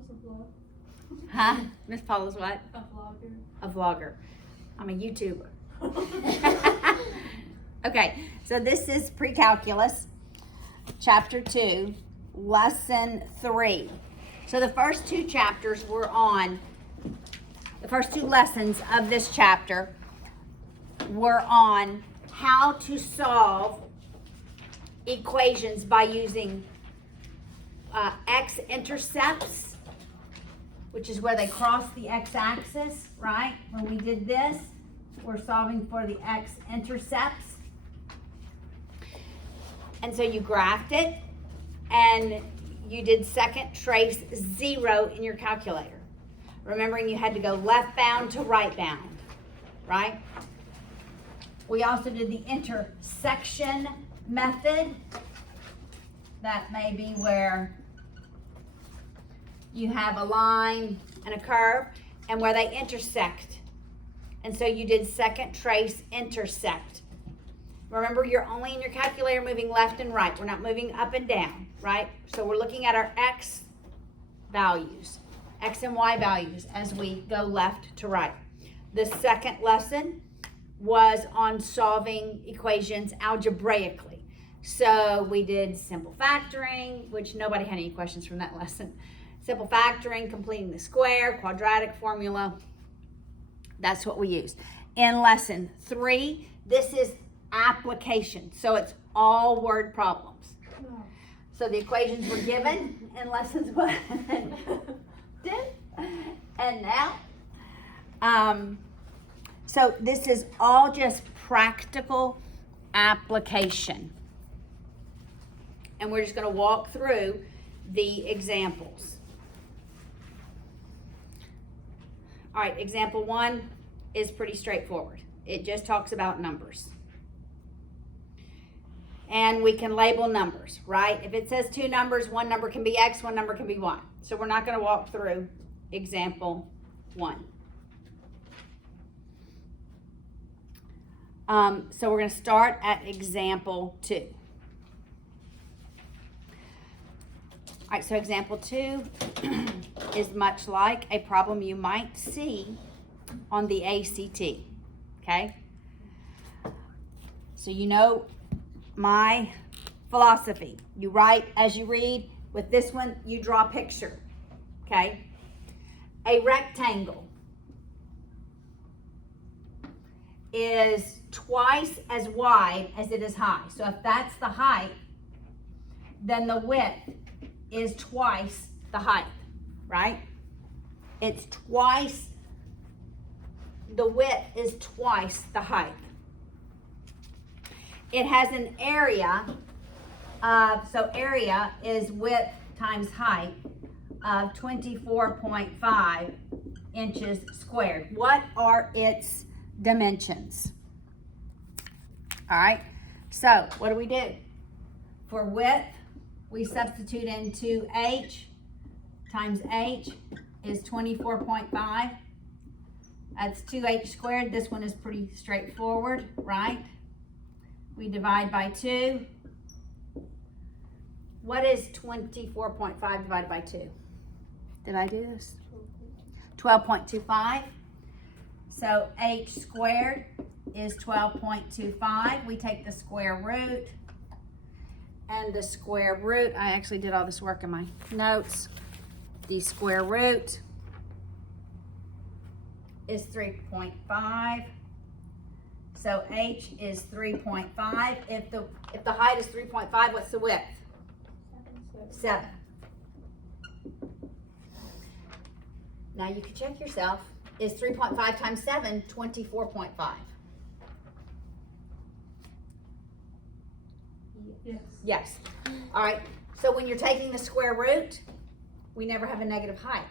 Paula's a vlog. Huh? Miss Paula's what? A vlogger. A vlogger. I'm a YouTuber. Okay, so this is Precalculus, Chapter 2, Lesson 3. So the first two chapters were on, the first two lessons of this chapter were on how to solve equations by using x-intercepts, which is where they cross the x-axis, right? When we did this, we're solving for the x-intercepts. And so you graphed it, and you did second trace 0 in your calculator. Remembering you had to go left bound to right bound, right? We also did the intersection method. That may be where you have a line and a curve, and where they intersect. And so you did second trace intersect. Remember, you're only in your calculator moving left and right. We're not moving up and down, right? So we're looking at our x values, x and y values as we go left to right. The second lesson was on solving equations algebraically. So we did simple factoring, which nobody had any questions from that lesson. Simple factoring, completing the square, quadratic formula. That's what we used. In lesson 3, this is application. So it's all word problems. No. So the equations were given in lessons 1 and 2. And now, so this is all just practical application. And we're just going to walk through the examples. All right, example 1 is pretty straightforward. It just talks about numbers. And we can label numbers, right? If it says 2 numbers, one number can be X, one number can be Y. So we're not going to walk through example 1. So we're going to start at example 2. All right, so example 2 is much like a problem you might see on the ACT, okay? So you know my philosophy. You write as you read. With this one, you draw a picture, okay? A rectangle is twice as wide as it is high. So if that's the height, then the width is twice the height, right? It's twice, the width is twice the height. It has an area, so area is width times height of 24.5 inches squared. What are its dimensions? All right, so what do? For width, we substitute in 2h times h is 24.5. That's 2h squared. This one is pretty straightforward, right? We divide by 2. What is 24.5 divided by 2? Did I do this? 12.25. So h squared is 12.25. We take the square root. And the square root, I actually did all this work in my notes. The square root is 3.5. So h is 3.5. If the height is 3.5, what's the width? 7. Now you can check yourself. Is 3.5 times 7 24.5? Yes. Yes. All right. So when you're taking the square root, we never have a negative height.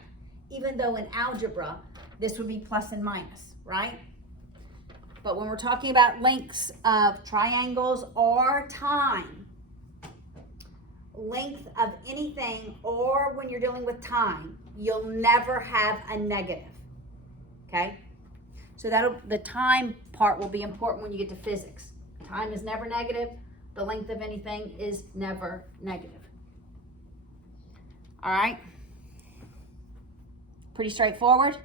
Even though in algebra, this would be plus and minus, right? But when we're talking about lengths of triangles or time, length of anything, or when you're dealing with time, you'll never have a negative, okay? So the time part will be important when you get to physics. Time is never negative. The length of anything is never negative. All right? Pretty straightforward?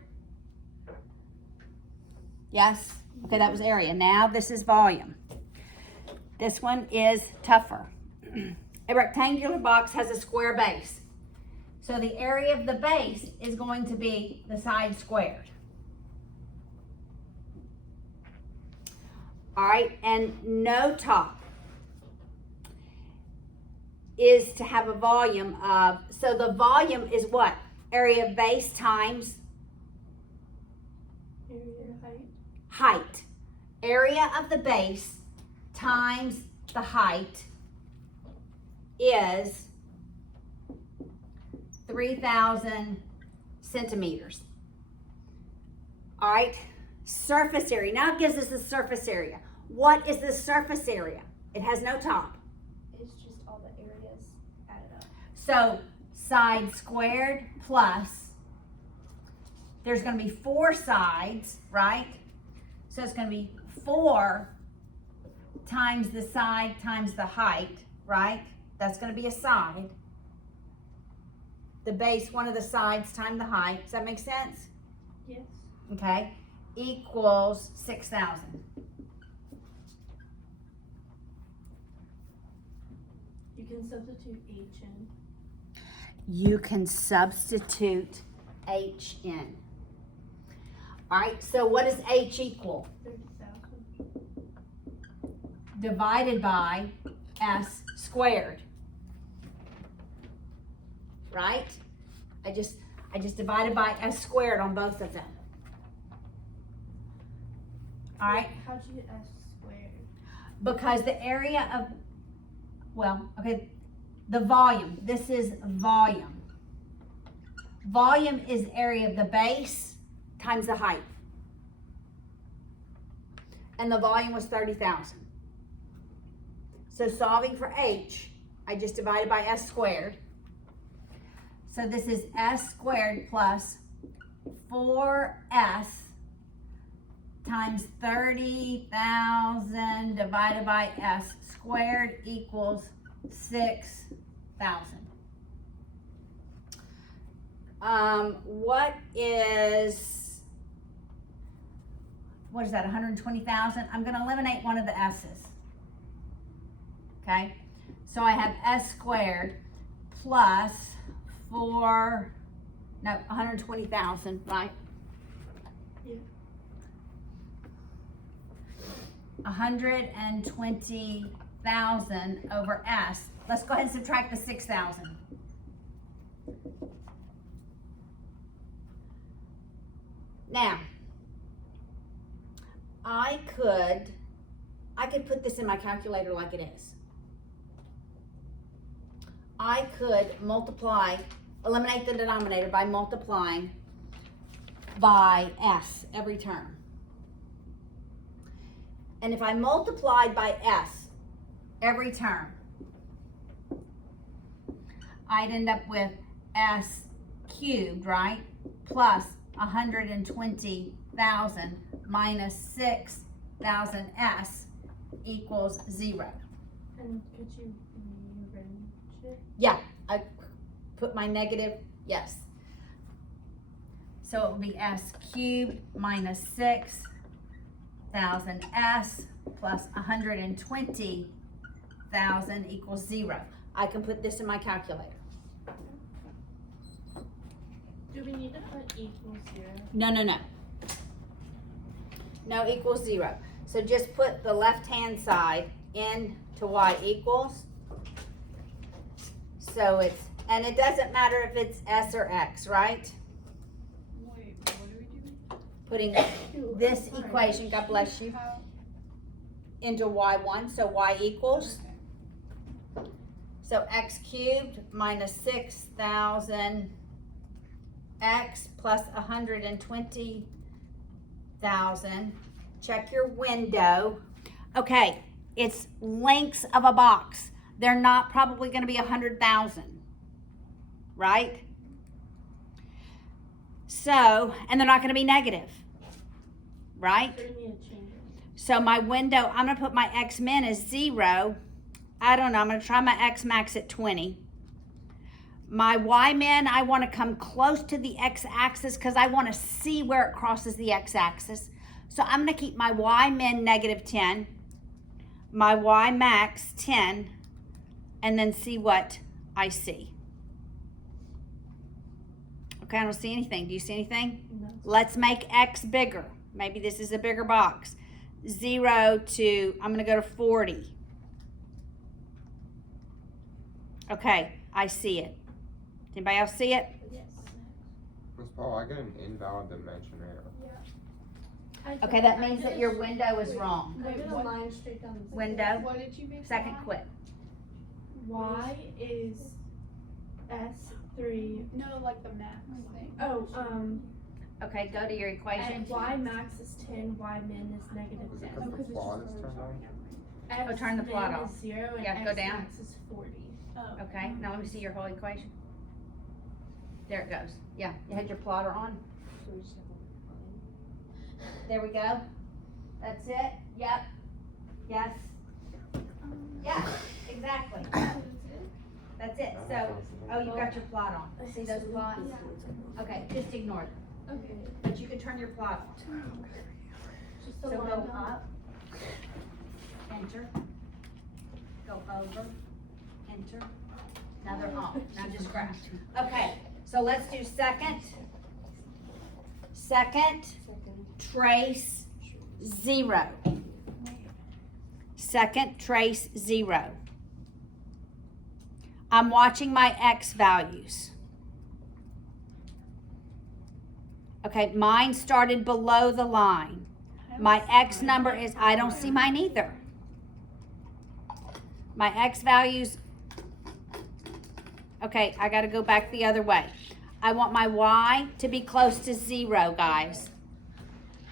Yes? Okay, that was area. Now this is volume. This one is tougher. A rectangular box has a square base. So the area of the base is going to be the side squared. All right, and no top is to have a volume of, so the volume is what? Area of base times height. Area of the base times the height is 3,000 centimeters. All right, surface area. Now it gives us the surface area. What is the surface area? It has no top. It's just all the areas added up. So side squared plus, there's going to be 4 sides, right? So it's going to be 4 times the side times the height, right? That's going to be a side. The base, one of the sides times the height. Does that make sense? Yes. Okay. Equals 6,000. You can substitute H in. You can substitute H in. All right, so what does H equal? 30,000. Divided by S squared. Right? I just divided by S squared on both of them. All right? How'd you get S squared? Because the area of, well, okay, the volume. This is volume. Volume is area of the base times the height. And the volume was 30,000. So solving for H, I just divided by S squared. So this is S squared plus 4S times 30,000 divided by S squared equals 6,000. What is that, 120,000? I'm going to eliminate one of the S's. Okay, so I have S squared plus 120,000, right? Yeah. 120,000 over S. Let's go ahead and subtract the 6,000. Now, I could put this in my calculator like it is. I could eliminate the denominator by multiplying by S every term. And if I multiplied by S every term, I'd end up with S cubed, right? Plus 120,000 minus 6,000 S equals 0. And could you rearrange it? Yeah, I put my negative, yes. So it will be S cubed minus 6,000 S plus 120,000 equals 0. I can put this in my calculator. Do we need to put equals 0? No. No equals 0. So just put the left-hand side into Y equals. So it's, and it doesn't matter if it's S or X, right? Wait, what are we doing? Putting this equation, God bless you, into Y1, so Y equals. Okay. So X cubed minus 6,000 X plus 120,000. Check your window. Okay, it's lengths of a box. They're not probably going to be 100,000, right? So, and they're not going to be negative, right? So we need to change it. So my window, I'm going to put my X min as 0. I don't know, I'm going to try my X max at 20. My y-min, I want to come close to the x-axis because I want to see where it crosses the x-axis. So I'm going to keep my y-min negative 10, my y-max 10, and then see what I see. Okay, I don't see anything. Do you see anything? No. Let's make x bigger. Maybe this is a bigger box. 0 to, I'm going to go to 40. Okay, I see it. Anybody else see it? Yes. Miss Paul, I get an invalid dimension error. Okay, that means that your window is wrong. I did a what? line straight down the Window, What did you make? second quit. Y is S3. No, like the max thing. Oh, Okay, go to your equation. and Y max is 10, Y min is negative Was it 10. because the plot is turned on? X Oh, turn the plot min off. is 0 and Yeah, go X down. max is 40. Oh. Okay, now let me see your whole equation. There it goes. Yeah, you had your plotter on. There we go. That's it. Yep. Yes. Yeah, exactly. That's it. So, oh, you got your plot on. See those plots? Okay, just ignore them. Okay. But you can turn your plot on. Just So the go line down. up, enter, go over, enter. Now they're off. Now just graph. Okay, so let's do second, trace, 0. Second, trace, 0. I'm watching my x values. Okay, mine started below the line. My x number is, I don't see mine either. My x values, okay, I gotta go back the other way. I want my y to be close to 0, guys.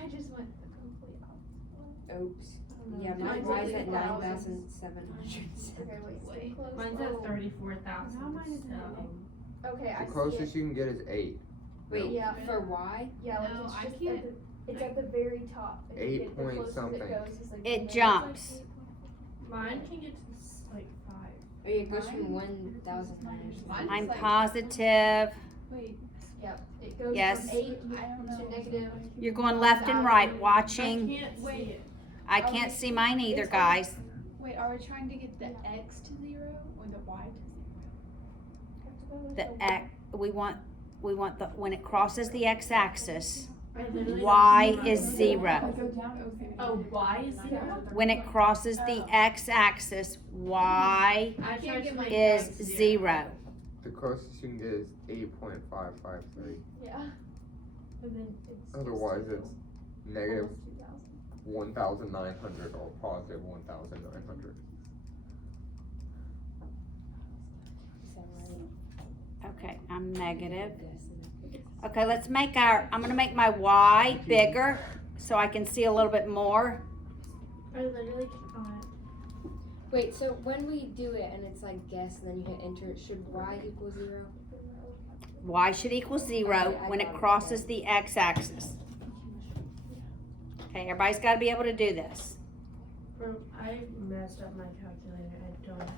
I just went the complete opposite. Oops. Yeah, Mine's mine at was at 8,700. 9,700. Okay, wait. Mine's at 34,000. Now mine is so. Okay, I The see closest it. you can get is 8. Wait, Yeah. for Y? Yeah, like No, it's I just can't- at the, it's at the very top. If you 8 get the point closest something. It goes, it's like It the middle. jumps. Mine can get to like 5. Oh, yeah, it goes from 1,900. I'm positive. Wait. Yep. It goes Yes. from 8 I don't to know. negative. You're going left and right, I watching. can't see it. I can't see mine either, guys. Wait, are we trying to get the x to 0 or the y to 0? The x, we want the, when it crosses the x-axis, I literally y don't see is mine. 0. Oh, Y is 0? When it crosses the x-axis, y I can't get my is X 0. The closest you can get is 8.553. Yeah. And then it's just Otherwise, still it's negative almost 2,000. 1,900 or positive 1,900. Is that right? Okay, I'm negative. Okay, let's make I'm gonna make my y bigger so I can see a little bit more. I literally cannot. Wait, so when we do it and it's like guess and then you hit enter, should Y equal 0? Y should equal 0 when it crosses the x-axis. Okay, everybody's gotta be able to do this. I messed up my calculator. I don't.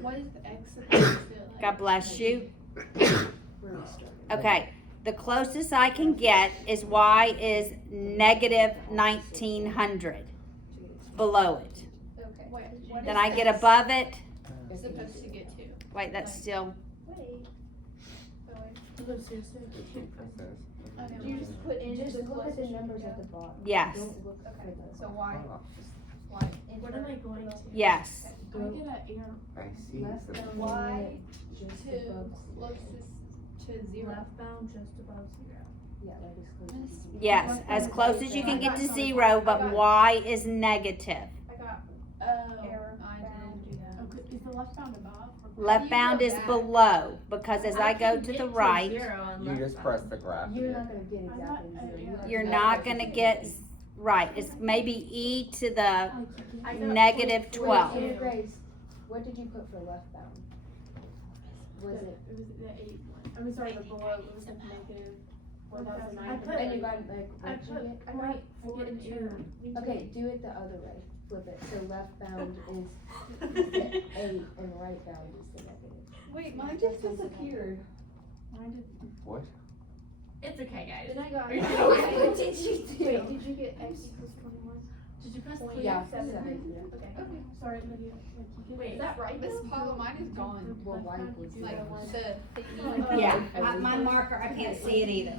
What is the x supposed to like? God bless you. Really strong. Okay, the closest I can get is y is negative 1,900 below it. Okay. Wait, what Then is I get x above it. supposed to get to? Wait, that's still, Wait. No, seriously. Okay, Do you just put in Just the look at the closest you numbers can at the get? bottom. yes, Don't look for Okay, the. so Y, Ah, just Y. What am I going to? yes. I get an error. I see. Less So than Y just to above. closest to 0. Left bound just above 0. Yeah, that is close. Yes, as close as you can get to 0, but y is negative. I got Oh, error I bound. didn't do that. Okay, is the left bound above? Or Left bound is below, because as I go can to get the right, 0 on you left just bound. press the graph. You're here. not gonna get exactly 0. You have to you're get not closer gonna to get, it. right, it's maybe e to the I got negative Wait, 12. Wait, Grace, what did you put for left bound? Was it? It was the 8 one. I mean, sorry, the below, it was like negative I 4,900. put- And you got like, I what did you put get? I got I get an error. Okay, do it the other way. Flip it. So left bound is the 8 and right bound is the negative. Wait, mine just disappeared. Mine did. What? It's okay, guys. Then I got. Are you What did you do? Wait, did you get x equals 21? Did you press Point play? Yeah. seven. Yeah. Okay. Okay, sorry, Lydia. Wait, Is that right? This pile of mine is gone. Well, why equals Like zero? the Yeah, my marker, I can't see it either.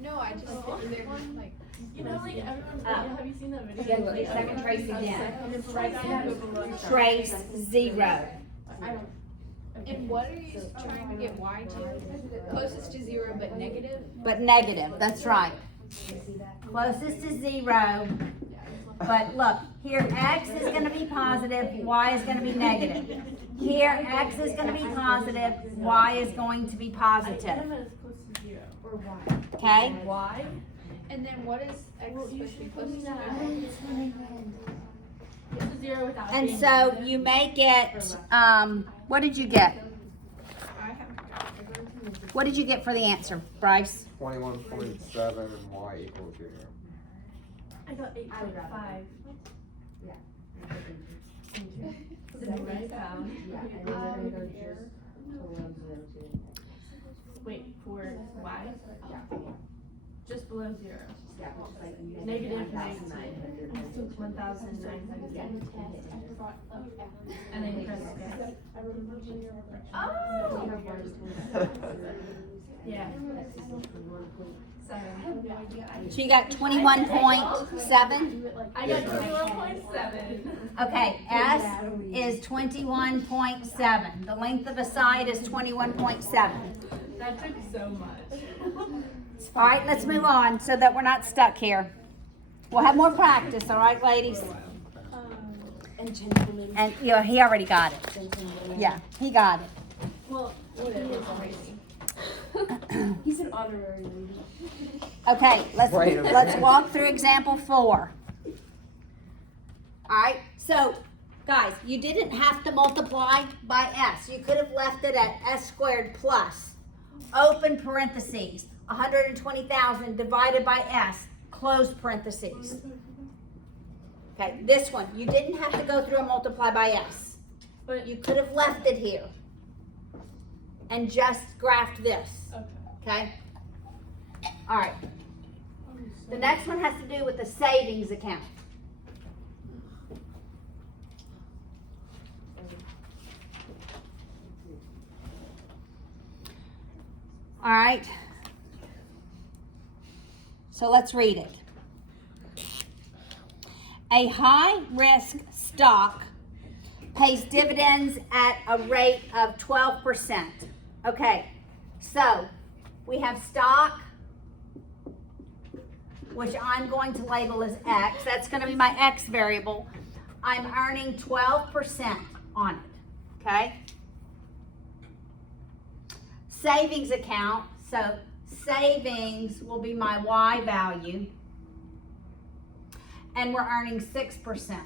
No, I just they're like. You know, like everyone's Oh. have you seen that video? Again, Like, second trace everyone's again. second, it's right down to below. Trace 0. I don't. And what are you trying to get y to? Closest to 0 but negative? But negative, that's right. Closest to 0. But look, here x is going to be positive, y is going to be negative. Here x is going to be positive, y is going to be positive. As close to 0. Or y? Okay? Why? And then what is x Well, you supposed to be should closest put to? Get to 0 without And being so negative. you may get, what did you get? I haven't. What did you get for the answer, Bryce? 21.7 and y equals 0. I got 8.5. Wait, for y? Just below 0. Negative 1,900. And then you press escape. Oh! Yeah. Sorry. So you got 21.7? I got 21.7. Okay, S is 21.7. The length of a side is 21.7. That took so much. All right, let's move on so that we're not stuck here. We'll have more practice, all right, ladies? And gentlemen. And he already got it. Gentlemen. Yeah, he got it. Well, whatever. Crazy. He's an honorary lady. Okay, Wait a minute. let's walk through example 4. All right, so guys, you didn't have to multiply by s. You could have left it at s squared plus, open parentheses, 120,000 divided by s, close parentheses. Okay, this one, you didn't have to go through and multiply by s. But You could have left it here and just graphed this. okay. Okay? All right. The next one has to do with the savings account. All right. So let's read it. A high risk stock pays dividends at a rate of 12%. Okay, so we have stock, which I'm going to label as X. That's going to be my X variable. I'm earning 12% on it, okay? Savings account, so savings will be my Y value. And we're earning 6%.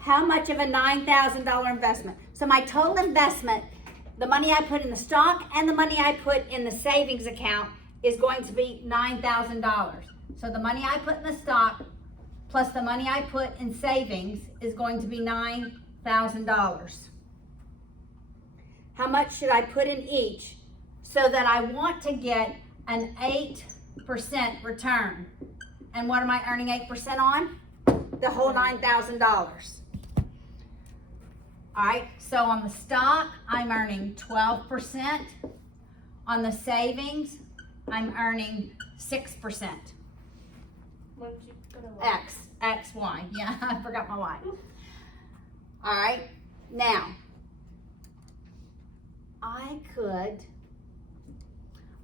How much of a $9,000 investment? So my total investment, the money I put in the stock and the money I put in the savings account is going to be $9,000. So the money I put in the stock plus the money I put in savings is going to be $9,000. How much should I put in each so that I want to get an 8% return? And what am I earning 8% on? The whole $9,000. All right, so on the stock, I'm earning 12%. On the savings, I'm earning 6%. When did you put a X, Y. Yeah, I forgot my Y. All right, now, I could,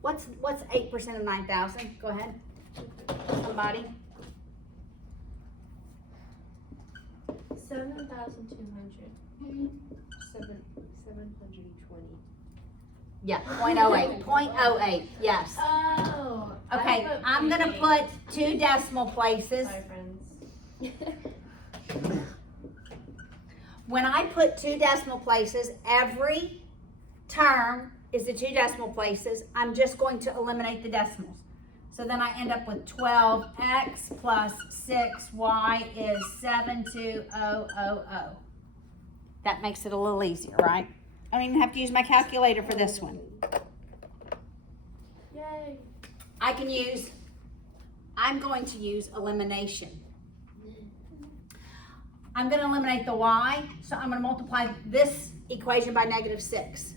what's 8% of 9,000? Go ahead, somebody. 7,200. 720. Yeah, 0.08, 0.08, yes. Oh. Okay, I'm gonna put 2 decimal places. Sorry, friends. When I put 2 decimal places, every term is the 2 decimal places. I'm just going to eliminate the decimals. So then I end up with 12x plus 6y is 72000. That makes it a little easier, right? I don't even have to use my calculator for this one. Yay. I'm going to use elimination. I'm going to eliminate the y, so I'm going to multiply this equation by -6.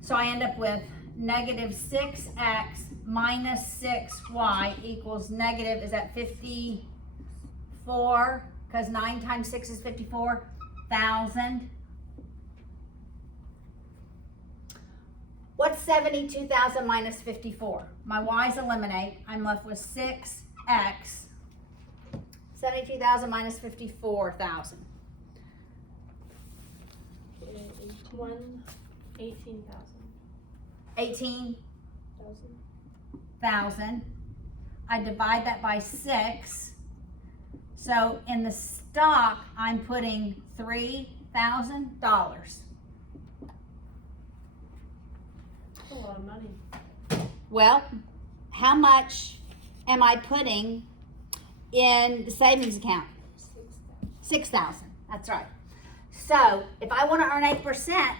So I end up with -6x minus 6y equals negative, is that 54? Because 9 times 6 is 54,000. What's 72,000 minus 54? My y's eliminate. I'm left with 6x. 72,000 minus 54,000. 18,000. 18,000. I divide that by 6. So in the stock, I'm putting $3,000. That's a lot of money. Well, how much am I putting in the savings account? 6,000. That's right. So if I want to earn 8%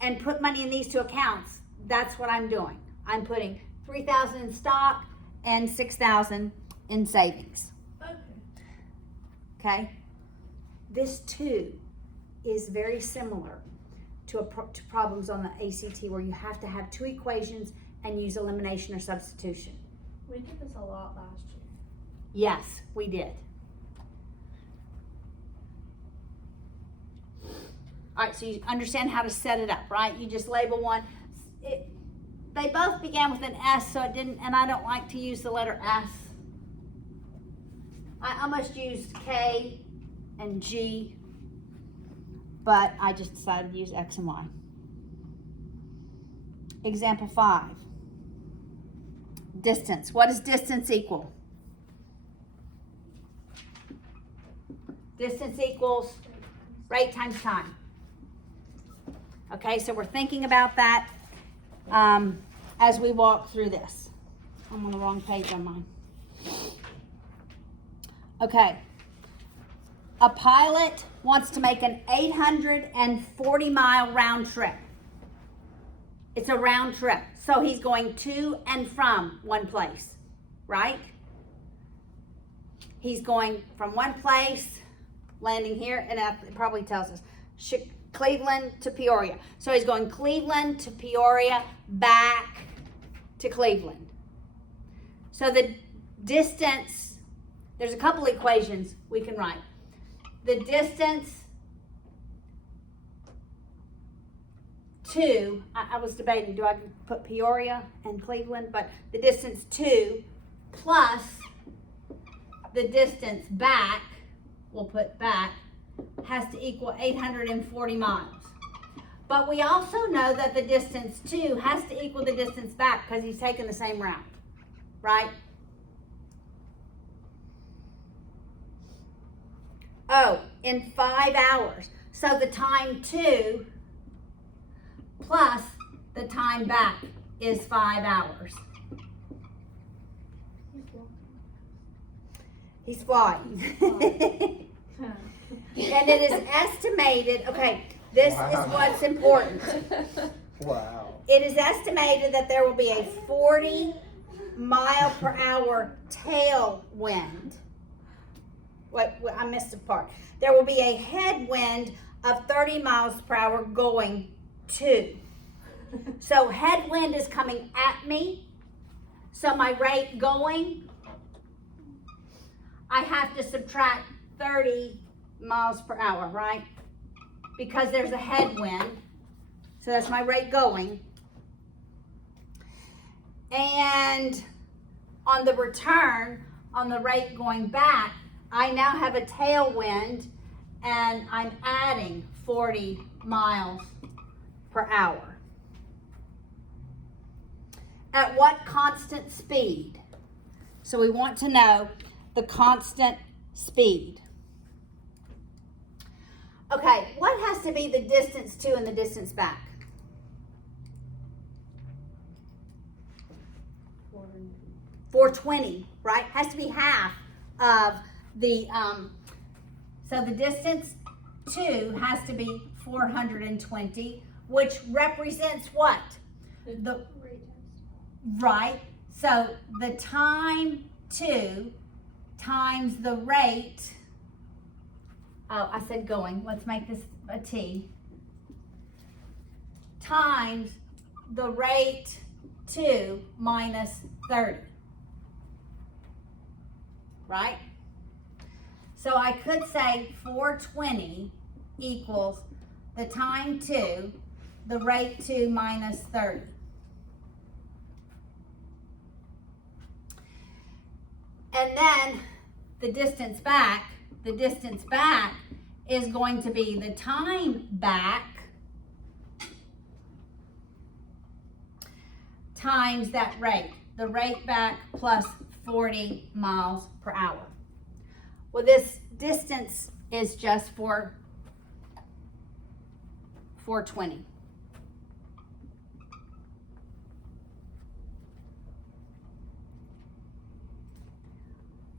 and put money in these two accounts, that's what I'm doing. I'm putting 3,000 in stock and 6,000 in savings. Okay. Okay. This too is very similar to problems on the ACT where you have to have two equations and use elimination or substitution. We did this a lot last year. Yes, we did. All right, so you understand how to set it up, right? You just label one. They both began with an S, so it didn't, and I don't like to use the letter S. I almost used K and G, but I just decided to use X and Y. Example 5. Distance. What does distance equal? Distance equals rate times time. Okay, so we're thinking about that as we walk through this. I'm on the wrong page on mine. Okay. A pilot wants to make an 840-mile round trip. It's a round trip. So he's going to and from one place, right? He's going from one place, landing here, and it probably tells us Cleveland to Peoria. So he's going Cleveland to Peoria, back to Cleveland. So the distance, there's a couple equations we can write. The distance to, I was debating, do I put Peoria and Cleveland? But the distance to plus the distance back, we'll put back, has to equal 840 miles. But we also know that the distance to has to equal the distance back because he's taking the same route, right? Oh, in 5 hours. So the time to plus the time back is 5 hours. He's flying. And it is estimated, okay, this is what's important. Wow. It is estimated that there will be a 40-mile-per-hour tailwind. Wait, I missed a part. There will be a headwind of 30 miles per hour going to. So headwind is coming at me. So my rate going, I have to subtract 30 miles per hour, right? Because there's a headwind. So that's my rate going. And on the return, on the rate going back, I now have a tailwind and I'm adding 40 miles per hour. At what constant speed? So we want to know the constant speed. Okay, what has to be the distance to and the distance back? 420, right? Has to be half of the So the distance to has to be 420, which represents what? The right. So the time to times the rate. Oh, I said going. Let's make this a T. Times the rate to minus 30. Right? So I could say 420 equals the time to the rate to minus 30. And then the distance back is going to be the time back times that rate. The rate back plus 40 miles per hour. Well, this distance is just for 420.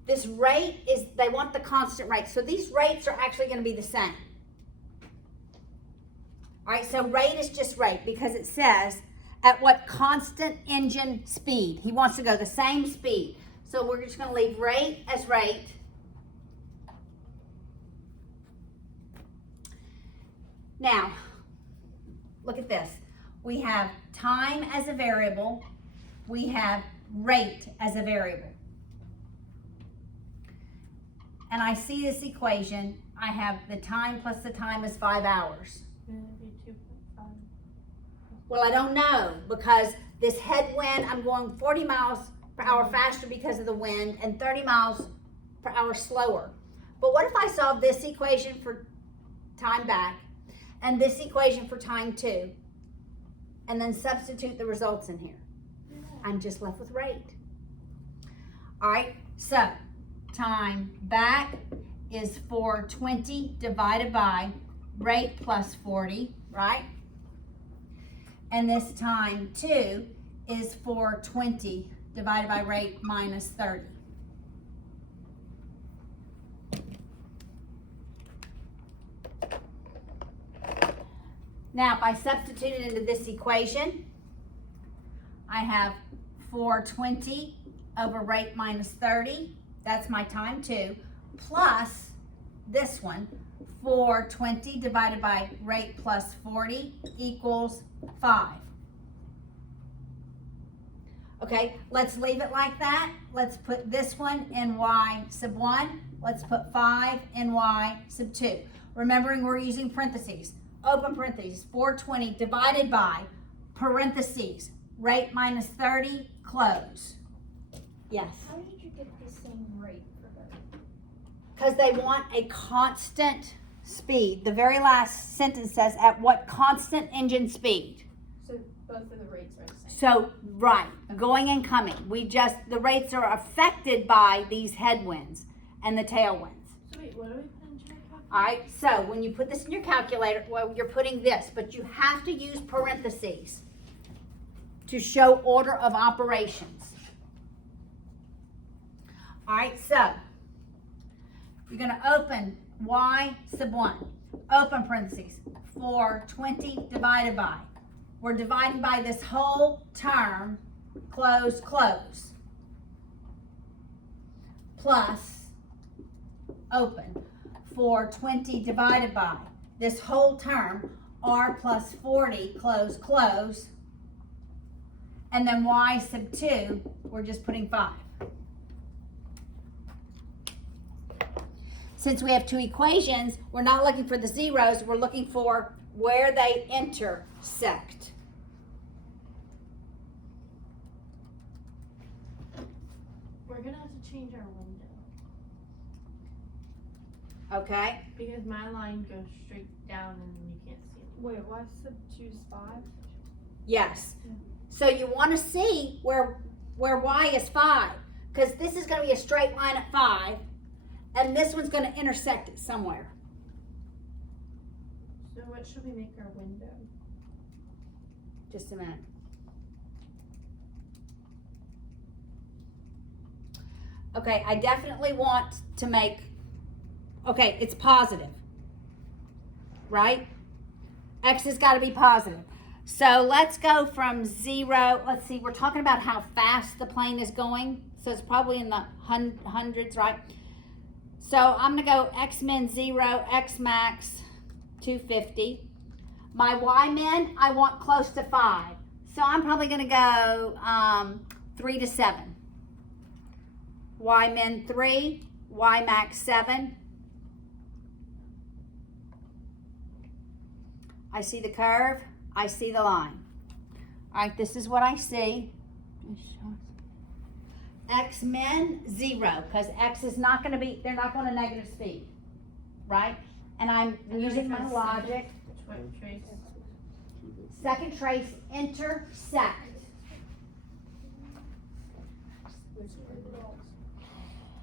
This rate is, they want the constant rate. So these rates are actually going to be the same. All right, so rate is just rate because it says at what constant engine speed. He wants to go the same speed. So we're just going to leave rate as rate. Now, look at this. We have time as a variable. We have rate as a variable. And I see this equation. I have the time plus the time is 5 hours. It'd be 2.5. Well, I don't know because this headwind, I'm going 40 miles per hour faster because of the wind and 30 miles per hour slower. But what if I solve this equation for time back and this equation for time to, and then substitute the results in here? I'm just left with rate. All right, so time back is 420 divided by rate plus 40, right? And this time to is 420 divided by rate minus 30. Now, if I substitute it into this equation, I have 420 over rate minus 30. That's my time to, plus this one, 420 divided by rate plus 40 equals 5. Okay, let's leave it like that. Let's put this one in y sub 1. Let's put 5 in y sub 2. Remembering we're using parentheses. Open parentheses, 420 divided by parentheses, rate minus 30, close. Yes? How did you get the same rate for both? Because they want a constant speed. The very last sentence says, at what constant engine speed? So both of the rates are the same. So, right, going and coming. The rates are affected by these headwinds and the tailwinds. So wait, what do we put in check? All right, so when you put this in your calculator, well, you're putting this, but you have to use parentheses to show order of operations. All right, so you're going to open y sub 1, open parentheses, 420 divided by. We're dividing by this whole term, close, close, plus, open, 420 divided by this whole term, r plus 40, close, close, and then y sub 2, we're just putting 5. Since we have two equations, we're not looking for the zeros, we're looking for where they intersect. We're gonna have to change our window Okay? because my line goes straight down and you can't see it. Wait, why sub 2's 5? Yes. So you want to see where y is 5, because this is going to be a straight line at 5, and this one's going to intersect it somewhere. So what should we make our window? Just a minute. Okay, I definitely want to make Okay, it's positive, right? X has got to be positive. So let's go from 0. Let's see, we're talking about how fast the plane is going. So it's probably in the hundreds, right? So I'm going to go X min 0, X max 250. My Y min, I want close to 5. So I'm probably going to go 3 to 7. Y min 3, Y max 7. I see the curve, I see the line. All right, this is what I see. X min 0, because X is not going to be, they're not going to negative speed, right? And I'm using my logic. Trace. Second trace intersect.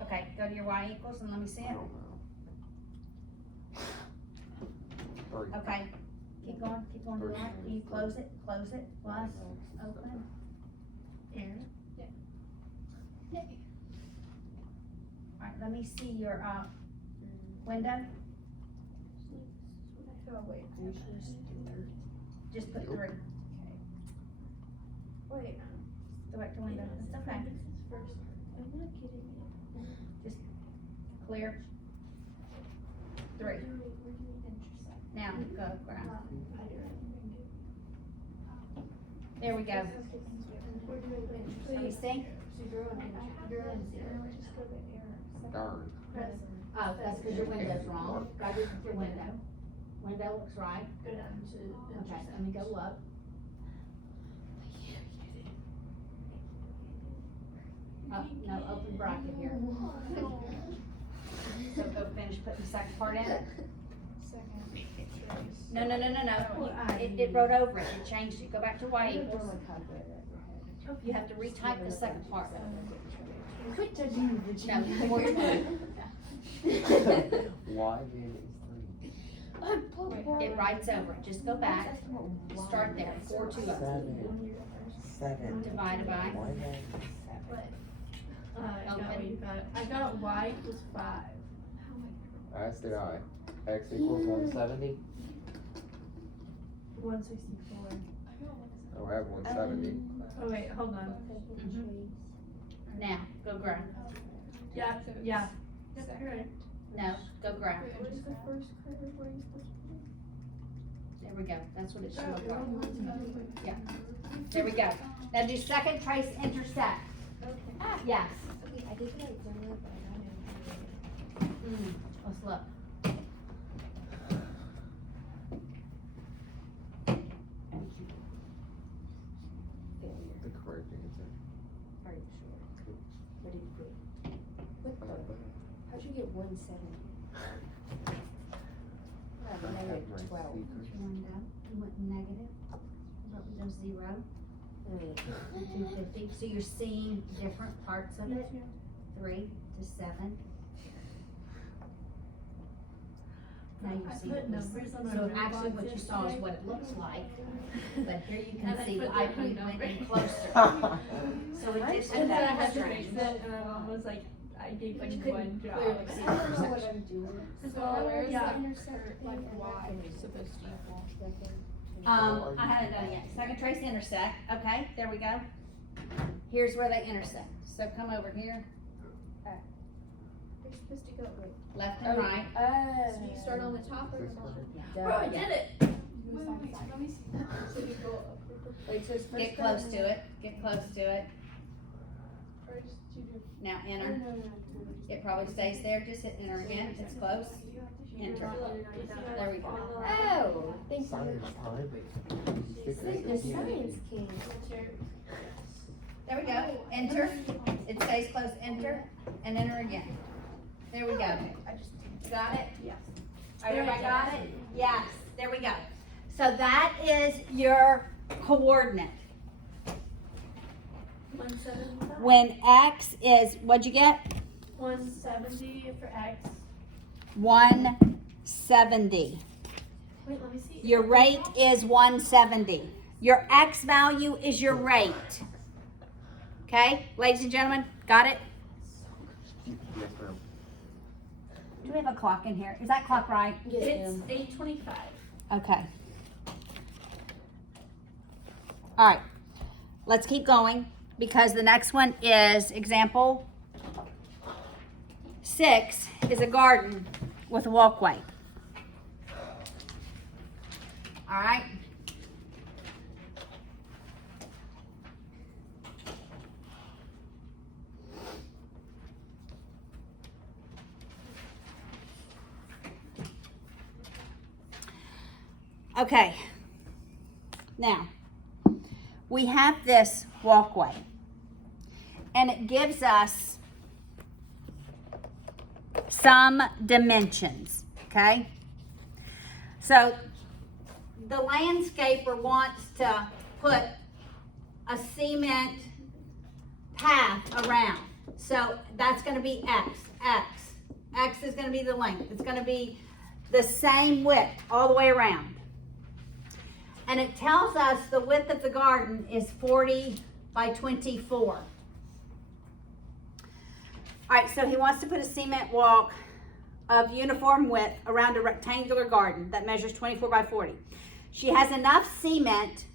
Okay, go to your Y equals and let me see I it. don't know. 3. Okay, keep going to the right. Can you close it, plus, open, Here. All right, let me see your window. Oh, wait. Just put 3. Wait. Go back to window. It's okay. First. I'm not kidding you. Clear. 3. We're doing intersect. Now go ground. I do. There we go. We're doing Let me intersect. see. Zero and zero and zero. Just go to error. Darn. Press. Oh, that's because your window's wrong. Go to your window. Window looks right. Go down to Okay, intersect. let me go up. Oh, no, open bracket here. So go finish putting the second part in. Second trace. No. It wrote over it. It changed it. Go back to Y equals. You have to retype the second part. Quit judging the No, before you move. Y min is 3. It writes over it. Just go back. Start there. 4 2 up. 7. Divided by. Y min 7. I got Y equals 5. As did I. X equals 170. 164. Oh, I have 170. Oh wait, hold on. Now, go ground. Yeah. That's correct. No, go ground. Where's the first curve? Where are you supposed to be? There we go. That's what it should look like. Yeah. There we go. Now do second trace intersect. Yes. Okay, I did like zero, but I don't know. Let's look. Failure. The correct answer. Are you sure? What did you get? What Not the? bad. How'd you get 170? I have I have negative my 12. secret. Window. You went negative. But we go 0. 250. So you're seeing different parts of it. 3 to 7. Now you I see put it. numbers on my So red actually box what you saw is yesterday. what it looks like. But here you can And I see put I different went in numbers. closer. So it did And then I that had to strange. fix it, and my mom was like, I gave But you you one couldn't job. clearly see I don't the know what intersection. I'm doing. So where's Yeah. the intersect, like Y supposed to equal? I haven't done it yet. Second trace intersect. Okay, there we go. Here's where they intersect. So come over here, You're supposed to go, left and right. so you start on the top or the This one? bottom? Bro, I did it! Wait, let me see. So you go up Wait, so it's first Get close to it. Get close to it. first, you do. Now enter. It probably stays there. Just hit enter again. It's close. Enter. There we go. Oh, thank you. Science time. The science king. There we go. Enter. It stays close. Enter and enter again. There we go. Got it? Yes. Everybody got it? Yes. There we go. So that is your coordinate. 175. When x is, what'd you get? 170 for X. 170. Wait, let me see. Your rate is 170. Your x value is your rate. Okay, ladies and gentlemen, got it? Yes, ma'am. Do we have a clock in here? Is that clock right? Yes, It's ma'am. 8:25. Okay. All right. Let's keep going because the next one is example 6 is a garden with a walkway. All right. Okay. Now, we have this walkway, and it gives us some dimensions, okay? So, the landscaper wants to put a cement path around. So, that's going to be X. X is going to be the length. It's going to be the same width all the way around. And it tells us the width of the garden is 40 by 24. All right, so he wants to put a cement walk of uniform width around a rectangular garden that measures 24 by 40. She has enough cement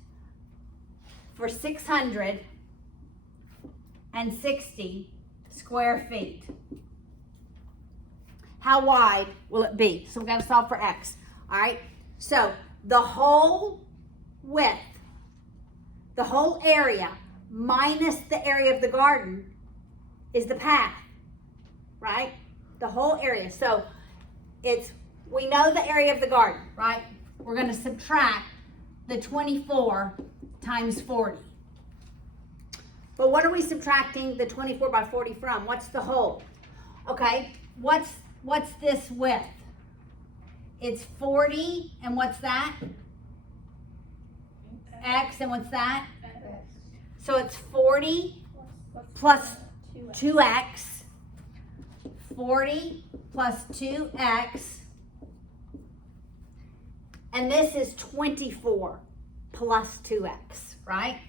for 660 square feet. How wide will it be? So we've got to solve for X. All right, so the whole width, the whole area minus the area of the garden is the path, right? The whole area. So we know the area of the garden, right? We're going to subtract the 24 times 40. But what are we subtracting the 24 by 40 from? What's the whole? Okay, what's this width? It's 40, and what's that? X, and what's that? So it's 40 plus 2x. 40 plus 2x. And this is 24 plus 2x, right?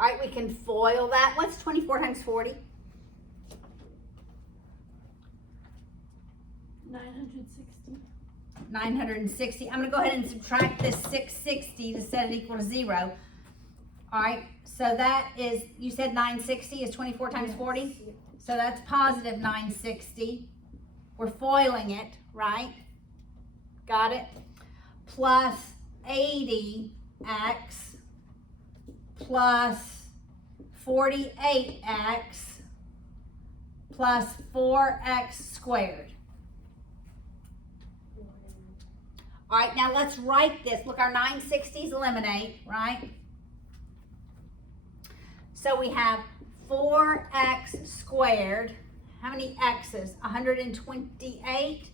All right, we can FOIL that. What's 24 times 40? 960. 960. I'm going to go ahead and subtract this 660 to set it equal to 0. All right, so that is, you said 960 is 24 times 40? So that's positive 960. We're foiling it, right? Got it? Plus 80x plus 48x plus 4x squared. All right, now let's write this. Look, our 960s eliminate, right? So we have 4x squared. How many x's? 128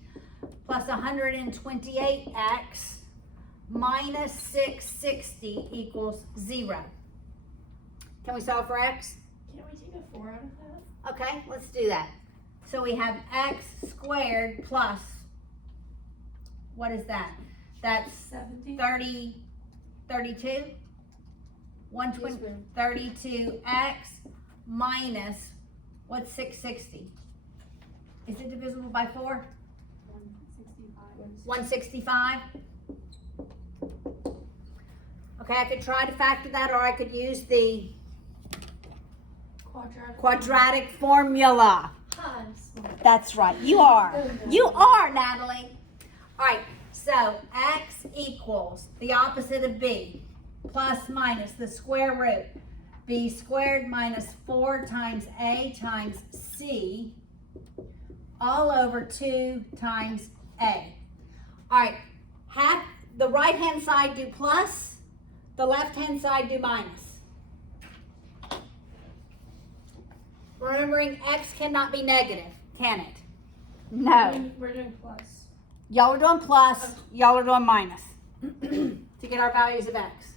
plus 128x minus 660 equals 0. Can we solve for x? Can't we take a 4 out of that? Okay, let's do that. So we have x squared plus, what is that? That's 70. 32. 32x minus, what's 660? Is it divisible by 4? 165. Okay, I could try to factor that, or I could use the quadratic formula. I'm smart. That's right. You are. You are, Natalie. All right. So x equals the opposite of b, plus minus the square root, b squared minus 4 times a times c, all over 2 times a. All right. Have the right hand side do plus, the left hand side do minus. Remembering x cannot be negative, can it? No. We're doing plus. Y'all are doing plus, y'all are doing minus to get our values of x.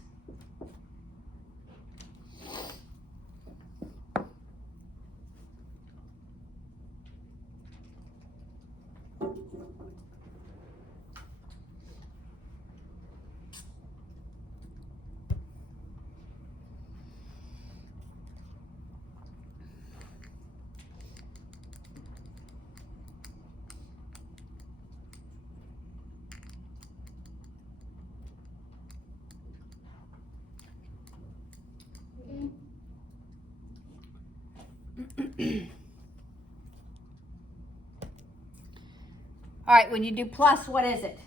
All right, when you do plus, what is it?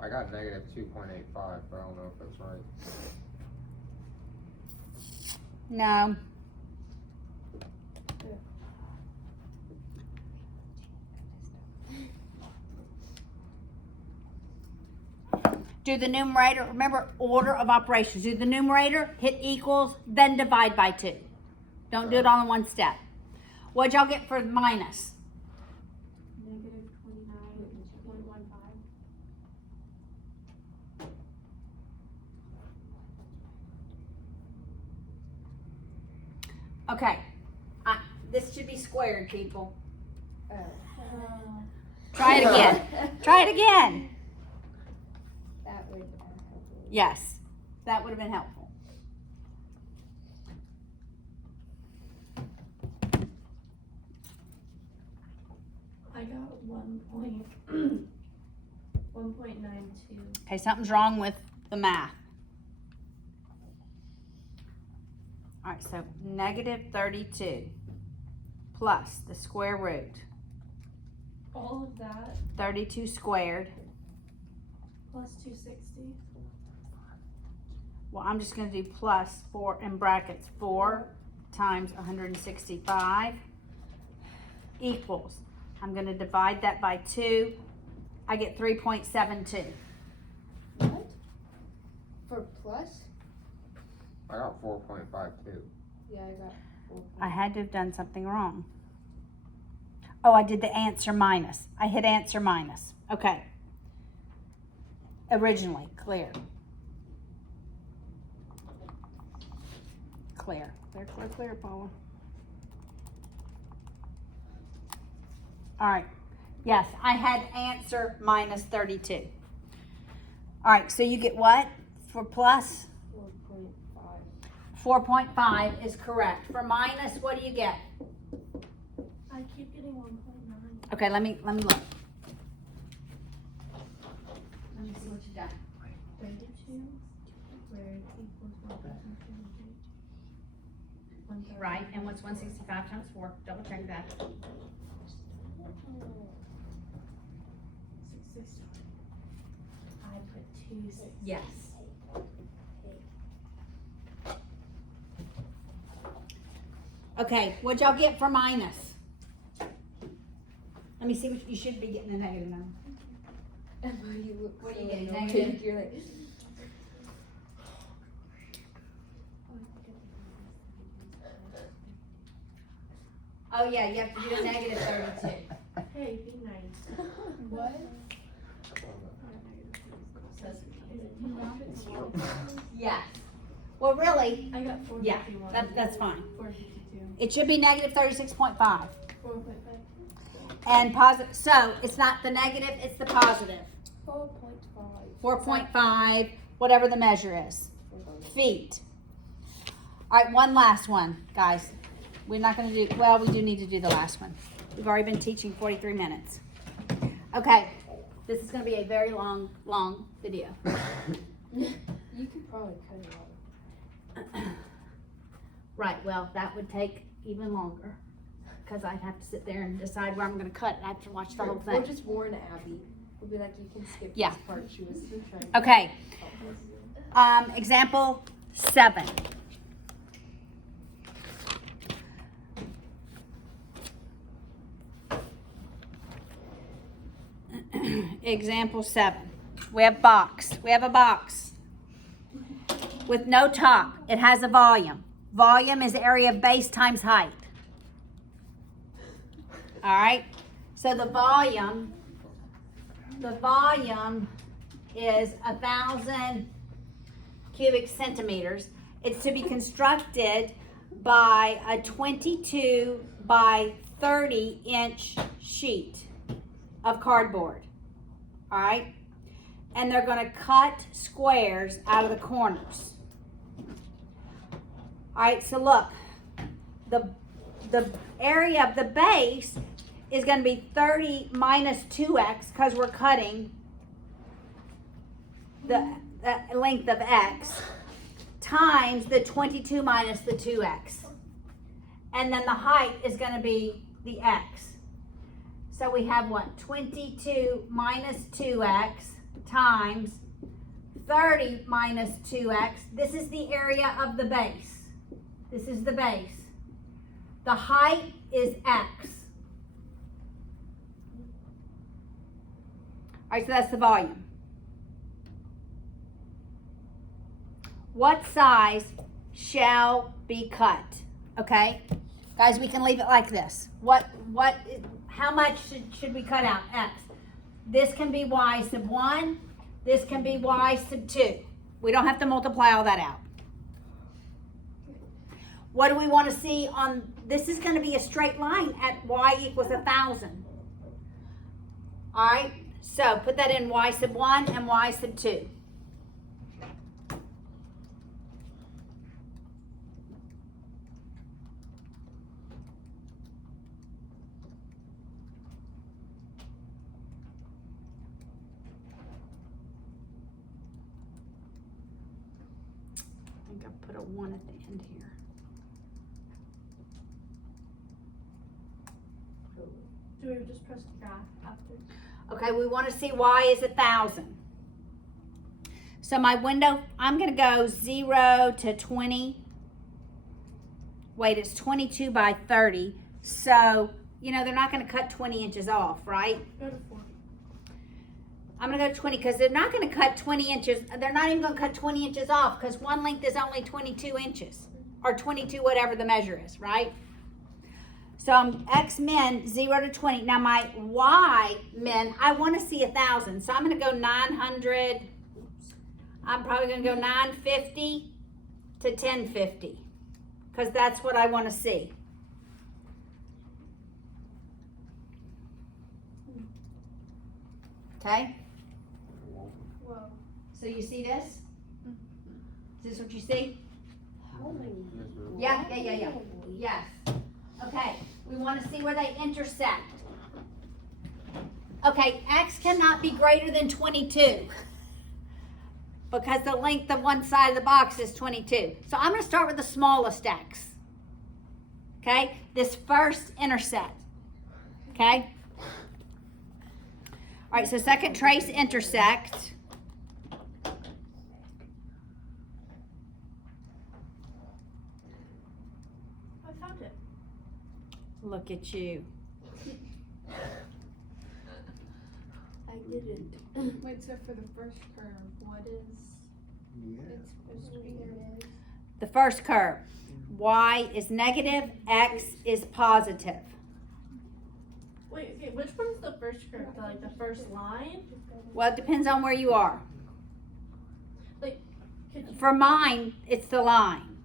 I got negative 2.85, but I don't know if that's right. No. Do the numerator, remember order of operations. Do the numerator, hit equals, then divide by 2. Don't do it all in one step. What'd y'all get for minus? Negative 29.15. Okay. This should be squared, people. Oh. Try it again. Try it again. That would help. Yes, that would have been helpful. I got 1.92. Okay, something's wrong with the math. All right, so negative 32 plus the square root. All of that 32 squared. plus 260. Well, I'm just going to do plus 4 in brackets. 4 times 165 equals. I'm going to divide that by 2. I get 3.72. What? For plus? I got 4.52. Yeah, I got 4. I had to have done something wrong. Oh, I did the answer minus. I hit answer minus. Okay. Originally, clear. Clear. Clear, clear, clear, Paula. All right. Yes, I had answer minus 32. All right, so you get what for plus? 4.5. 4.5 is correct. For minus, what do you get? I keep getting 1.9. Okay, let me look. Let me see what you got. 32 squared equals 1.2. Right, and what's 165 times 4? Double check that. 660. I put 260. Yes. Okay, what'd y'all get for minus? Let me see what you should be getting a negative number. Emma, you look What are so you getting, annoyed. negative? You're like, Oh yeah, you have to do a negative 32. Hey, be nice. what? Yes. Well, really, I got 451. yeah, that's fine. 452. It should be negative 36.5. 4.5. And positive, so it's not the negative, it's the positive. 4.5. 4.5, whatever the measure is. Feet. All right, one last one, guys. We're not going to do, well, we do need to do the last one. We've already been teaching 43 minutes. Okay, this is going to be a very long video. You could probably cut it off. Right, well, that would take even longer because I'd have to sit there and decide where I'm going to cut it. I have to watch the whole We'll thing. just warn Abby. We'll be like, you can skip Yeah. this part. She was trying. Okay, example 7. Example 7. We have box. We have a box with no top. It has a volume. Volume is area of base times height. All right. So the volume is 1,000 cubic centimeters. It's to be constructed by a 22 by 30 inch sheet of cardboard. All right. And they're going to cut squares out of the corners. All right, so look, the area of the base is going to be 30 minus 2x because we're cutting the length of x times the 22 minus the 2x. And then the height is going to be the x. So we have what? 22 minus 2x times 30 minus 2x. This is the area of the base. This is the base. The height is x. All right, so that's the volume. What size shall be cut? Okay, guys, we can leave it like this. How much should we cut out? X. This can be y sub 1. This can be y sub 2. We don't have to multiply all that out. What do we want to see on, this is going to be a straight line at y equals 1,000. All right, so put that in y sub 1 and y sub 2. I think I put a 1 at the end here. Do we just press the graph after? Okay, we want to see y is 1,000. So my window, I'm going to go 0 to 20. Wait, it's 22 by 30. So, you know, they're not going to cut 20 inches off, right? Go to 4. I'm going to go 20 because they're not going to cut 20 inches. They're not even going to cut 20 inches off because one length is only 22 inches or 22, whatever the measure is, right? So I'm x min 0 to 20. Now my y min, I want to see 1,000. So I'm going to go 900. I'm probably going to go 950 to 1050 because that's what I want to see. Okay? Whoa. So you see this? Is this what you see? Holy. Yeah. Yes. Okay, we want to see where they intersect. Okay, x cannot be greater than 22 because the length of one side of the box is 22. So I'm going to start with the smallest x. Okay, this first intersect. Okay? All right, so second trace intersect. I found it. Look at you. I didn't. Wait, so for the first curve, what is it's supposed to be? There it is. The first curve. Y is negative, x is positive. Wait, okay, which one's the first curve? The first line? Well, it depends on where you are. Could you, For mine, it's the line.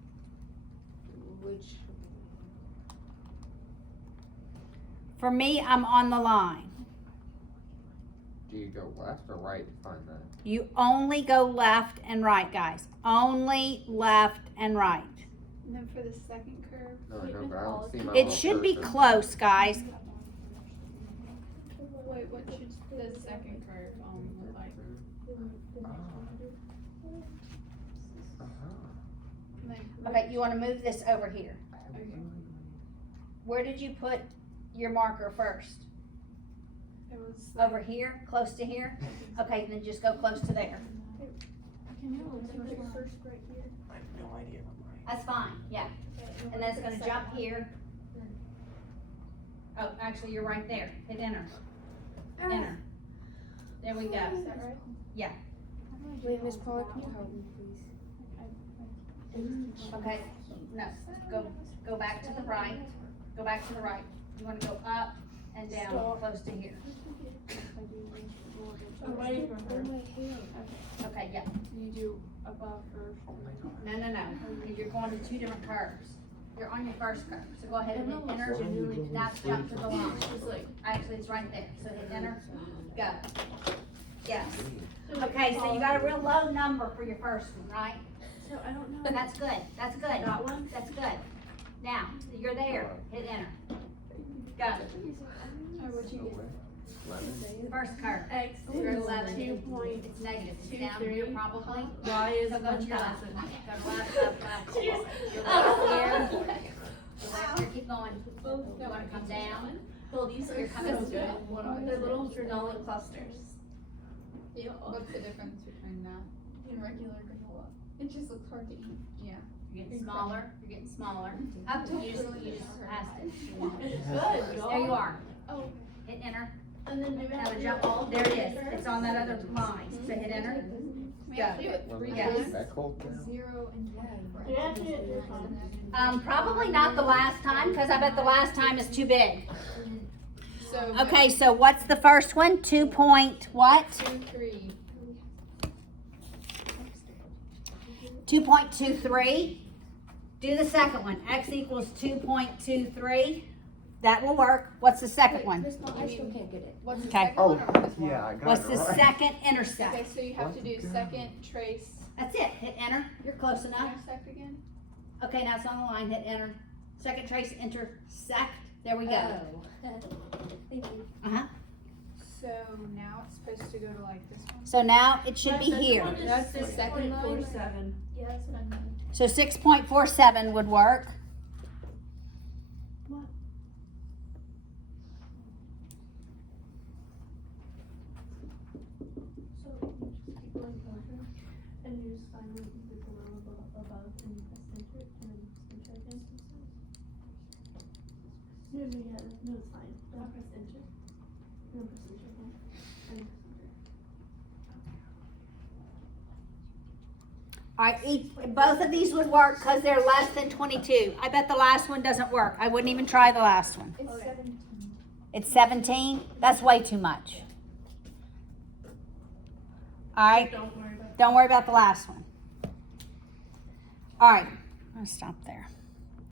Which? For me, I'm on the line. Do you go left or right to find that? You only go left and right, guys. Only left and right. And then for the second curve, No, I know, but I don't see my It little should be cursor. close, guys. wait, what should the second curve look like? Uh-huh. Okay, you want to move this over here. Where did you put your marker first? It was Over here, close to here? Okay, then just go close to there. can you take the first right here? I have no idea what mine. That's fine, yeah. And then it's going to jump here. Oh, actually, you're right there. Hit enter. Enter. There we go. Is that right? Wait, Miss Paula, can you help me, please? Okay, no, go back to the right. Go back to the right. You want to go up and down, close to here. I'm waiting for her. Okay, yeah. you do above first. No, because you're going to two different curves. You're on your first curve, so go ahead and hit enter. Now jump to the line. Actually, it's right there, so hit enter, go. Yes. Okay, so you got a real low number for your first one, right? So I don't know. That's good, that's good. That one? That's good. Now, you're there, hit enter. Go. Oh, what you get? First curve. X You're equals 11. 2.23. It's negative. It's down here probably. Y is So go to your left. 1,000. Go left, left, left. Your left here. Your left here, keep going. You wanna come down? Well, these are You're coming so to good. it. They're little granola clusters. What's the difference between that and regular granola? It just looks hard to eat. Yeah. You're getting smaller, you're getting smaller. Up, you just passed it. It's good, y'all. There you are. Oh. Hit enter. And then do we Now have the to jump all, there it is. It's on that other line. So hit enter. We have to do it Well, three Yeah. times. That cold down? 0 and 1. We have to do it 3 times. Probably not the last time, because I bet the last time is too big. So. Okay, so what's the first one? 2 point what? 2, 3. 2.23. Do the second one. X equals 2.23. That will work. What's the second one? Crystal, I still can't get it. What's the Okay. second one or this one? Yeah, I got What's it the right. second Okay, intersect? so you have to do Let's go. second trace. That's it. Hit enter. You're close enough. Intersect again? Okay, now it's on the line. Hit enter. Second trace intersect. There we go. Oh. Thank you. Uh-huh. So now it's supposed to go to like this one? So now it should be My second here. one is That's the second line? 6.47. Yeah, that's what I meant. So 6.47 would work. So you just keep going over and you just find the granola above and you press enter and then enter again. No, it's fine. Then press enter. And then press enter again. And then press enter. All right, both of these would work because they're less than 22. I bet the last one doesn't work. I wouldn't even try the last one. It's Okay. 17. It's 17. That's way too much. All right, Don't worry about don't worry about the last one. All right, I'm gonna stop there.